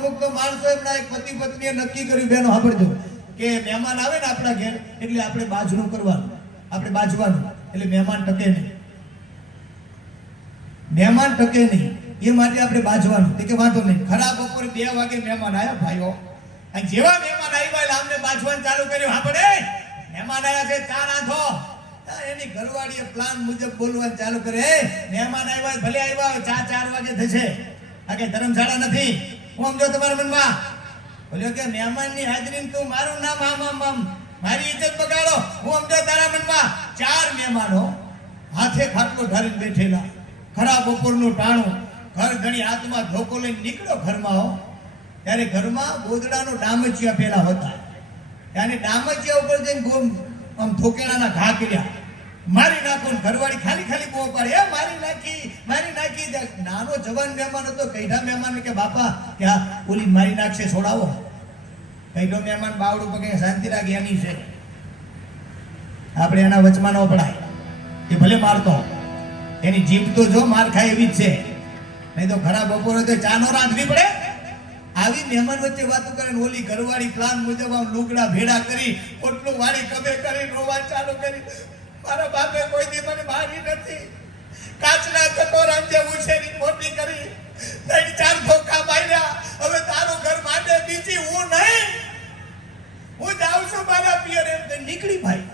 અમુક તો માણસો એમના એક પતિ પત્નીએ નક્કી કર્યું, બેનો સાંભળજો, કે મહેમાન આવે ને આપણા ઘેર એટલે આપણે બાજરું કરવાનું, આપણે બાજવાનું, એટલે મહેમાન ટકે નહીં, મહેમાન ટકે નહીં, એ માટે આપણે બાજવાનું. કે વાંધો નહીં. ખરા બપોરે 2 વાગે મહેમાન આવ્યા ભાઈઓ, અને જેવા મહેમાન આવ્યા એટલે આમને બાજવાનું ચાલુ કર્યું. આપણે મહેમાન આવ્યા છે, ચા નાખો. એની ઘરવાળીએ પ્લાન મુજબ બોલવાનું ચાલુ કરે, મહેમાન આવ્યા ભલે આવ્યા, ચા 4 વાગે થશે, આ કે ધર્મશાળા નથી. હું સમજો તમારા મનમાં બોલ્યો કે મહેમાનની હાજરી તું મારું નામ આમ મારી ઇજ્જત બગાડો. હું સમજો તારા મનમાં 4 મહેમાનો હાથે ખાટલો ઢારીને બેઠેલા, ખરા બપોરનું ટાણું, ઘર ઘણી હાથમાં ધોકો લઈને નીકળ્યો ઘરમાં હો. ત્યારે ઘરમાં ગોદડાનો ડામચિયા પેલા હતા, ત્યારે ડામચિયા ઉપર જઈને આમ ધોકેડાના ઘા કર્યા, મારી નાખો. ઘરવાળી ખાલી ખાલી બહુ પાડે, એ મારી નાખી. નાનો જવાન મહેમાન હતો, કઈઢા મહેમાન કે બાપા કે આ ઓલી મારી નાખશે, છોડાવો. કઈઢો મહેમાન બાવડું પગે શાંતિ રાખી, એની છે, આપણે એના વચમાં ન પડાય. એ ભલે મારતો, એની જીભ તો જો માર ખાય એવી જ છે, નહીં તો ખરા બપોરે તો ચા નો રાંધવી પડે. આવી મહેમાન વચ્ચે વાતો કરે, ઓલી ઘરવાળી પ્લાન મુજબ આમ લુગડા ભેડા કરી, પોટલું વાળી કબે કરી, રોવા ચાલુ કરી. મારા બાપે કોઈ દી મને મારી નથી, કાચના કટોરા જે ઉછેરી મોટી કરી, 3-4 ધોકા માર્યા. હવે તારું ઘર માટે બીજી હું નહીં, હું જાઉં છું મારા પિયર. એમ તો નીકળી ભાઈ.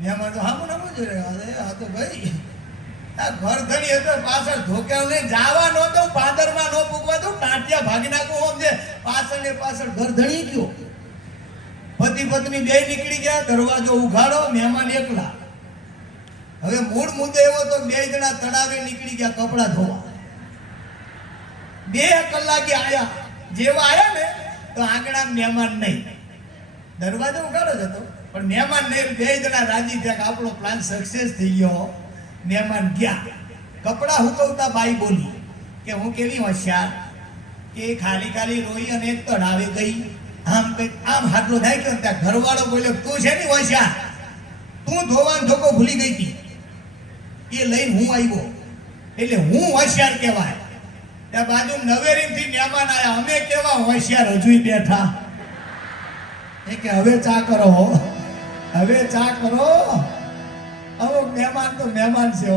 મહેમાન તો હામું નામું જ રહે, આ તો ભાઈ આ ઘર ઘણી હતો, પાછળ ધોક્યા ને જવા નહોતો, પાદરમાં ન પૂગવા દઉં, ટાંટિયા ભાગી નાખું. સમજે પાછળ ને પાછળ ઘર ધણી ગયો. પતિ પત્ની 2 નીકળી ગયા, દરવાજો ઉઘાડો, મહેમાન એકલા. હવે મૂળ મુદ્દો એવો તો 2 જણા તળાવે નીકળી ગયા કપડા ધોવા. 2 કલાકે આયા. જેવા આયા ને તો આંગણા મહેમાન નહીં, દરવાજો ઉઘાડો જ હતો પણ મહેમાન નહીં. 2 જણા રાજી થયા કે આપણો પ્લાન સક્સેસ થઈ ગયો. મહેમાન ગયા, કપડા હુકવતા બાઈ બોલી કે હું કેવી હોશિયાર, કે ખાલી ખાલી રોઈ અને એક તળાવે ગઈ. આમ કઈ આમ હાટલો થાય કે ત્યાં ઘરવાળો બોલ્યો, તું છે ને હોશિયાર, તું ધોવાનો ધોકો ભૂલી ગઈ હતી, એ લઈને હું આવ્યો એટલે હું હોશિયાર કહેવાય. ત્યાં બાજુ નવેરીથી મહેમાન આવ્યા, અમે કેવા હોશિયાર હજુ બેઠા. એ કે હવે ચા કરો, હવે ચા કરો. હવે મહેમાન તો મહેમાન છે.